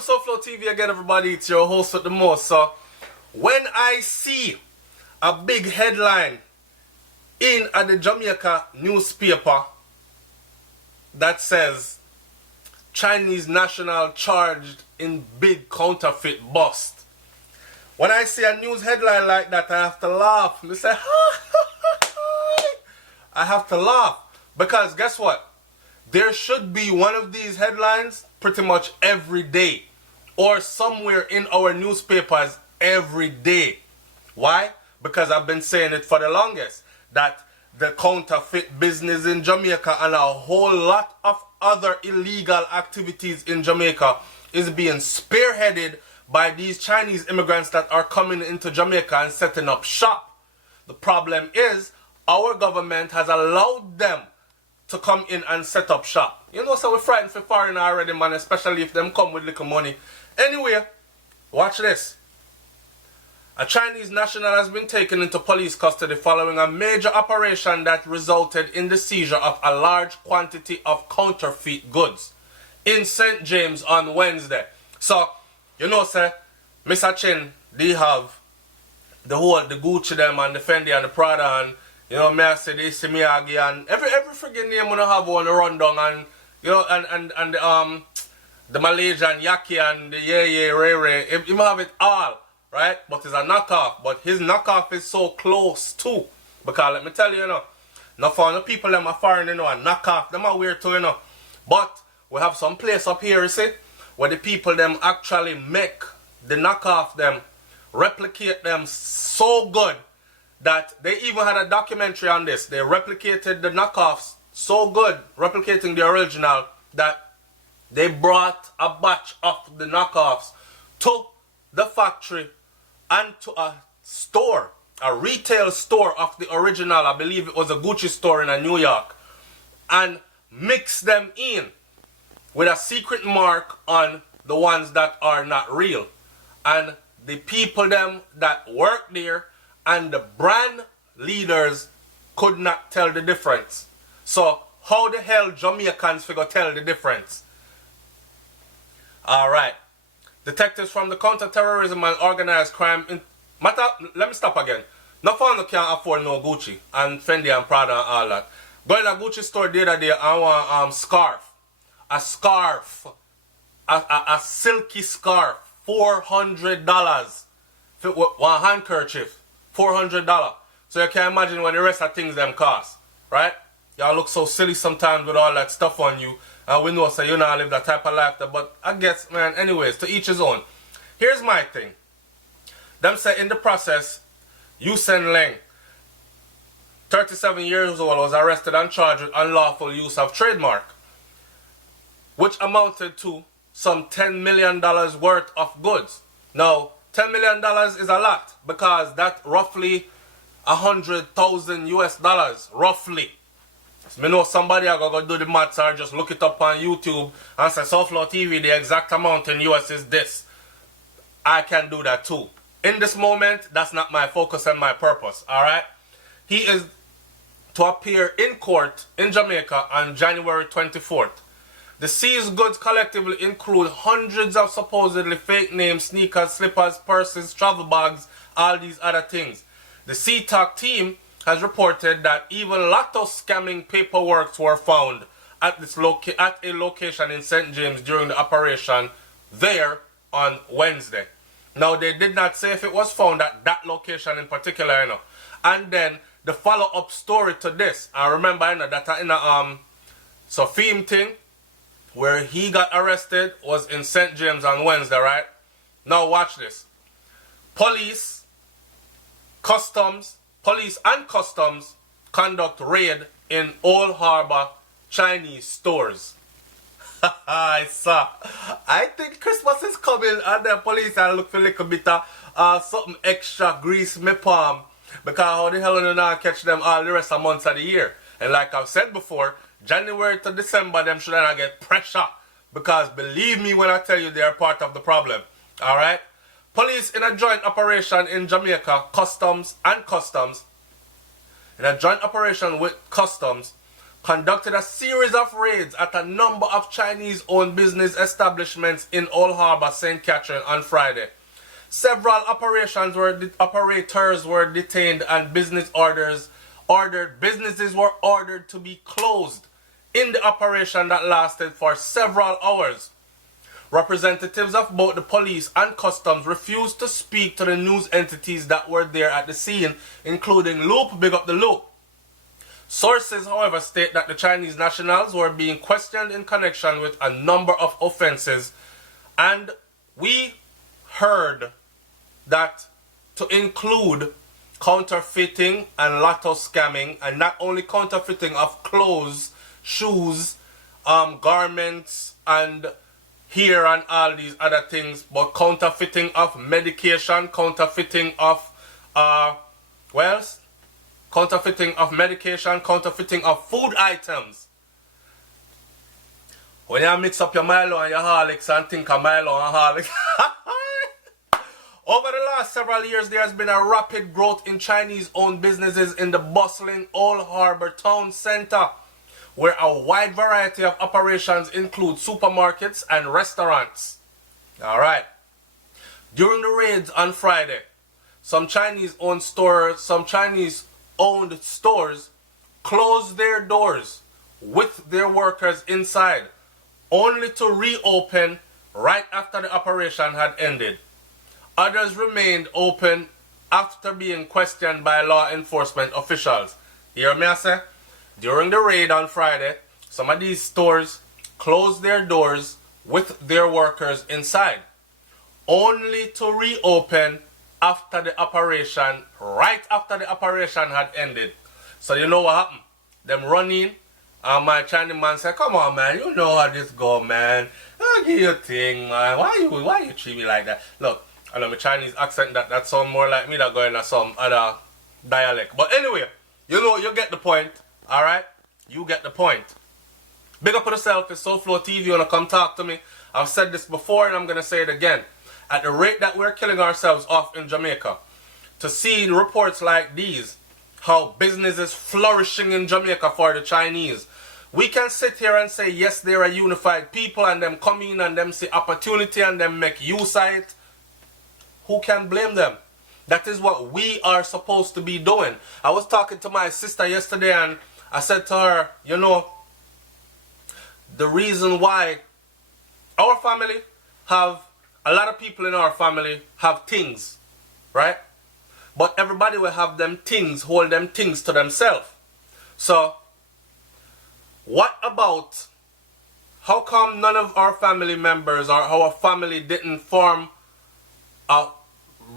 from SouFLoTV again, everybody. It's your host with the most. So, when I see a big headline in the Jamaica newspaper that says Chinese national charged in big counterfeit bust, when I see a news headline like that, I have to laugh. They say, I have to laugh because guess what? There should be one of these headlines pretty much every day or somewhere in our newspapers every day. Why? Because I've been saying it for the longest that the counterfeit business in Jamaica and a whole lot of other illegal activities in Jamaica is being spearheaded by these Chinese immigrants that are coming into Jamaica and setting up shop. The problem is our government has allowed them to come in and set up shop. You know, so we're frightened for foreign already, man, especially if them come with little money. Anyway, watch this. A Chinese national has been taken into police custody following a major operation that resulted in the seizure of a large quantity of counterfeit goods in St. James on Wednesday. So, you know, sir, Mr. Chin, they have the Gucci them and the Fendi and the Prada and you know, me I say this, Miyagi and every friggin' name wanna have on the rundown and you know and the Malaysian Yaki and the Ye Ray he have it all, right? But it's a knockoff. But his knockoff is so close too. Because let me tell you, you know, not for the people them are foreign, you know, a knockoff, them are weird too, you know. But we have some place up here, you see, where the people them actually make the knockoff them, replicate them so good that they even had a documentary on this. They replicated the knockoffs so good, replicating the original, that they brought a batch of the knockoffs to the factory and to a store, a retail store of the original. I believe it was a Gucci store in New York, and mix them in with a secret mark on the ones that are not real. And the people them that work there and the brand leaders could not tell the difference. So how the hell Jamaicans figure tell the difference? Alright. Detectives from the counter-terrorism and organized crime let me stop again. No one can afford no Gucci and Fendi and Prada and all that. Go in a Gucci store the other day and want scarf. A scarf. A silky scarf. $400. One handkerchief. $400. So you can imagine what the rest of things them cost, right? Y'all look so silly sometimes with all that stuff on you, and we know so you not live that type of life. But I guess, man, anyways, to each his own. Here's my thing. Them say in the process, Yusen Leng, 37 years old, was arrested and charged with unlawful use of trademark, which amounted to some $10 million worth of goods. Now, $10 million is a lot because that's roughly 100,000 US dollars, roughly. So, I know somebody are going to do the maths or just look it up on YouTube and say SouFLoTV, the exact amount in US is this. I can do that too. In this moment, that's not my focus and my purpose, alright? He is to appear in court in Jamaica on January 24th. The seized goods collectively include hundreds of supposedly fake names, sneakers, slippers, purses, travel bags, all these other things. The CTOC team has reported that even lotto scamming paperwork were found at a location in St. James during the operation there on Wednesday. Now, they did not say if it was found at that location in particular, you know. And then the follow-up story to this, I remember, you know, that in a Sofim thing, where he got arrested was in St. James on Wednesday, right? Now watch this. Police and customs conduct raid in Old Harbor Chinese stores. I saw. I think Christmas is coming and the police are looking for a little bit of something extra grease my palm. Because how the hell do you not catch them all the rest of months of the year? And like I've said before, January to December, them should not get pressure. Because believe me when I tell you they are part of the problem. Alright? Police in a joint operation in Jamaica, customs, in a joint operation with customs, conducted a series of raids at a number of Chinese-owned business establishments in Old Harbour, St. Catherine on Friday. Several operators were detained and businesses were ordered to be closed in the operation that lasted for several hours. Representatives of both the police and customs refused to speak to the news entities that were there at the scene, including Loop, big up the Loop. Sources, however, state that the Chinese nationals were being questioned in connection with a number of offenses, and we heard that to include counterfeiting and lotto scamming, and not only counterfeiting of clothes, shoes, garments, and hair and all these other things, but counterfeiting of medication, counterfeiting of counterfeiting of medication, counterfeiting of food items. When you mix up your Milo and your Horlicks and think of Milo and Horlicks. Over the last several years, there has been a rapid growth in Chinese-owned businesses in the bustling Old Harbour Town Centre, where a wide variety of operations include supermarkets and restaurants. Alright. During the raids on Friday, some Chinese-owned stores closed their doors with their workers inside, only to reopen right after the operation had ended. Others remained open after being questioned by law enforcement officials. Hear me I say? During the raid on Friday, some of these stores closed their doors with their workers inside, only to reopen after the operation, right after the operation had ended. So you know what happened? Them run in, and my Chinese man said, come on man, you know how this go, man. I'll give you a thing, man. Why you treat me like that? Look, I know my Chinese accent that sound more like me that going to some other dialect. But anyway, you know, you get the point. Alright? You get the point. Big up on yourself. It's SouFLoTV. You want to come talk to me? I've said this before and I'm going to say it again. At the rate that we're killing ourselves off in Jamaica, to see reports like these, how business is flourishing in Jamaica for the Chinese, we can sit here and say, yes, they're a unified people and them come in and them see opportunity and them make use of it. Who can blame them? That is what we are supposed to be doing. I was talking to my sister yesterday and I said to her, you know, the reason why our family have, a lot of people in our family have things, right? But everybody will have them things, hold them things to themselves. So, what about, how come none of our family members or our family didn't form a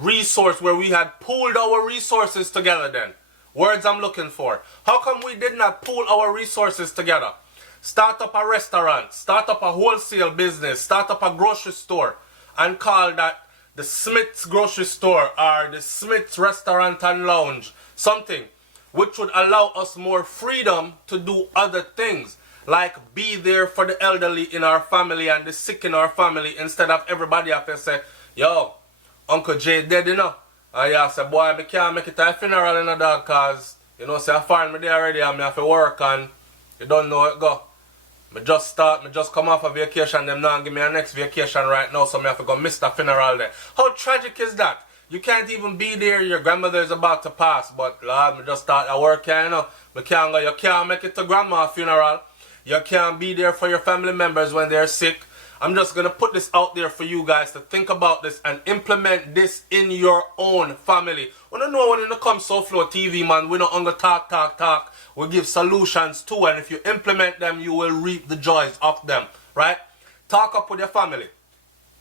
resource where we had pooled our resources together then? Words I'm looking for. How come we did not pool our resources together? Start up a restaurant, start up a wholesale business, start up a grocery store and call that the Smith's grocery store or the Smith's restaurant and lounge. Something which would allow us more freedom to do other things. Like be there for the elderly in our family and the sick in our family, instead of everybody have to say, yo, Uncle Jay dead, you know. And you say, boy, I can't make it to a funeral in a dog cause, you know, say I find me there already and I have to work and you don't know it go. Me just come off a vacation, them now give me a next vacation right now, so I have to go miss the funeral there. How tragic is that? You can't even be there, your grandmother is about to pass, but Lord, me just start a work here, you know. Me can't go, you can't make it to grandma's funeral. You can't be there for your family members when they're sick. I'm just going to put this out there for you guys to think about this and implement this in your own family. We don't know when it comes SouFLoTV, man. We don't only talk. We give solutions too, and if you implement them, you will reap the joys of them, right? Talk up with your family.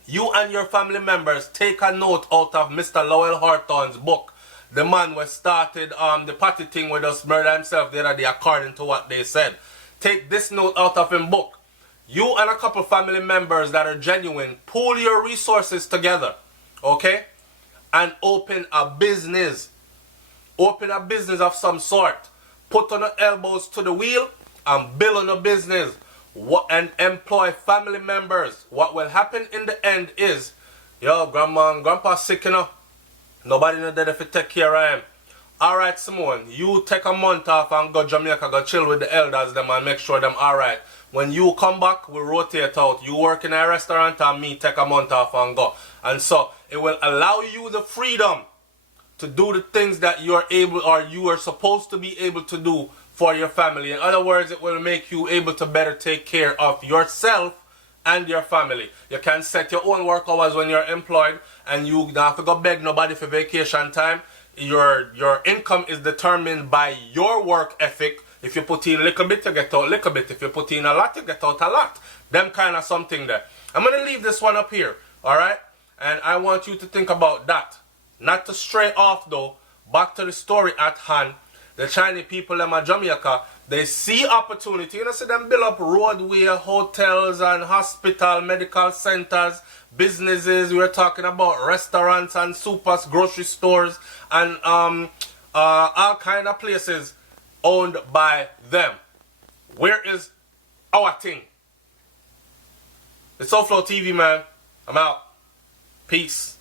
You and your family members take a note out of Mr. Lowell Horton's book. The man who started the party thing with us murder himself the other day according to what they said. Take this note out of his book. You and a couple family members that are genuine, pool your resources together, okay? And open a business. Open a business of some sort. Put on your elbows to the wheel and build on a business. And employ family members. What will happen in the end is, yo, grandma and grandpa sick, you know. Nobody know that if you take care of him. alright Simone, you take a month off and go Jamaica, go chill with the elders them and make sure them alright. When you come back, we rotate out. You work in a restaurant and me take a month off and go. And so it will allow you the freedom to do the things that you're able or you are supposed to be able to do for your family. In other words, it will make you able to better take care of yourself and your family. You can set your own work hours when you're employed and you don't have to go beg nobody for vacation time. Your income is determined by your work ethic. If you put in a little bit, you get out a little bit. If you put in a lot, you get out a lot. Them kind of something there. I'm going to leave this one up here, alright? And I want you to think about that. Not to stray off though, back to the story at hand. The Chinese people in Jamaica, they see opportunity. You know, see them build up roadway, hotels and hospital, medical centers, businesses. We're talking about restaurants and supers, grocery stores, and all kind of places owned by them. Where is our thing? It's SouFLoTV, man. I'm out. Peace.